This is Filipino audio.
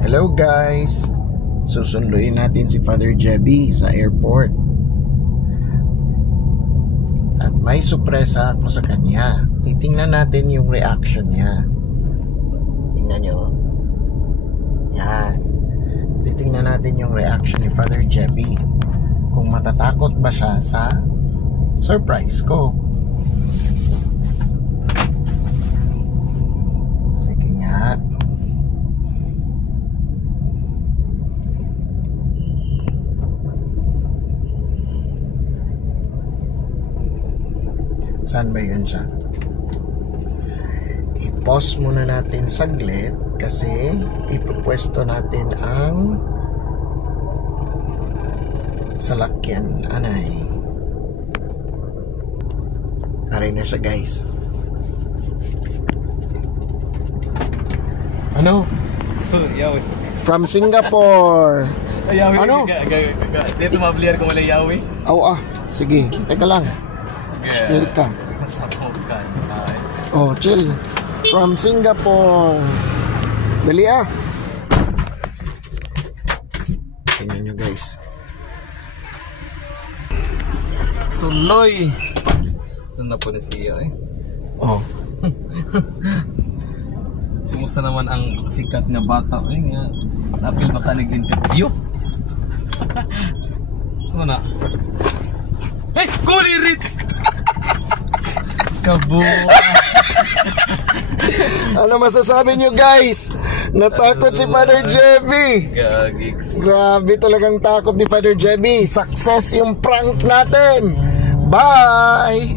Hello guys, susunduin natin si Father Jebby sa airport. At may sorpresa ako sa kanya. Titingnan natin yung reaction niya. Tingnan nyo. Yan. Titingnan natin yung reaction ni Father Jebby. Kung matatakot ba siya sa surprise ko. Sige nga. Saan ba yun siya? I-pause muna natin saglit kasi ipupwesto natin ang salakyan anay. Aray na siya guys. Ano? Yawi. From Singapore. Yawi. Ano? Dito mabliar ko wala yawi. Oo sige, teka lang. Chill ka. Oh, chill. From Singapore. Dali ah. Tingnan nyo guys. Suloy. Ito na po na siya eh. Oh. Kumusta naman ang sikat na bata eh nga. Napil baka nag-interview. Saan na? Eh! Kuli Ritz! Kabo. Ano masasabi nyo guys? Natakot si Father Jebby. Gagigs. Grabe talagang takot ni Father Jebby. Success yung prank natin. Bye!